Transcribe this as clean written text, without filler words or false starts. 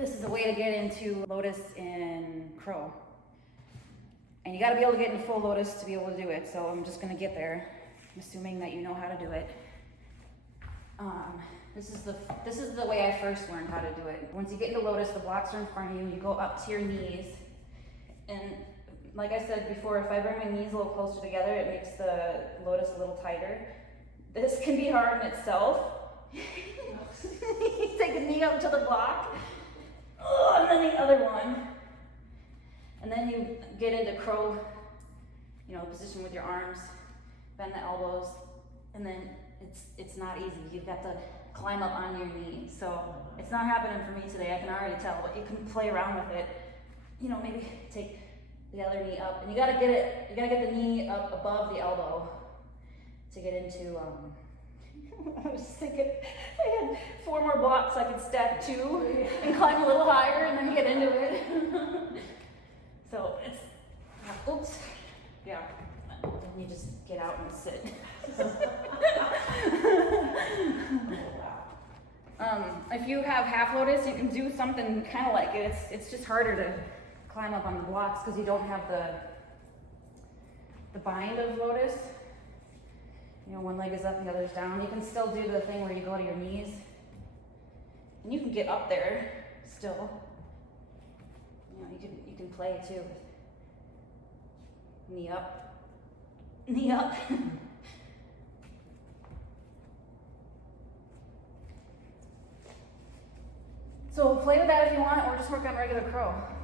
This is a way to get into Lotus in Crow. And you gotta be able to get into full Lotus to be able to do it, so I'm just gonna get there, assuming that you know how to do it. This is the way I first learned how to do it. Once you get into Lotus, the blocks are in front of you, you go up to your knees, and like I said before, if I bring my knees a little closer together, it makes the Lotus a little tighter. This can be hard in itself. You take a knee up to the block, and then the other one. And then you get into Crow, position with your arms, bend the elbows, and then it's not easy. You've got to climb up on your knees. So it's not happening for me today, I can already tell, but you can play around with it. Maybe take the other knee up, and you gotta get the knee up above the elbow to get into, I was thinking I had 4 more blocks I could stack 2 and climb a little higher and then get into it. So it's, oops, yeah, then you just get out and sit. If you have half Lotus, you can do something kind of like it. It's just harder to climb up on the blocks because you don't have the bind of Lotus. One leg is up, the other's down. You can still do the thing where you go to your knees. And you can get up there still. You can play too. Knee up. Knee up. So play with that if you want, or just work on regular Crow.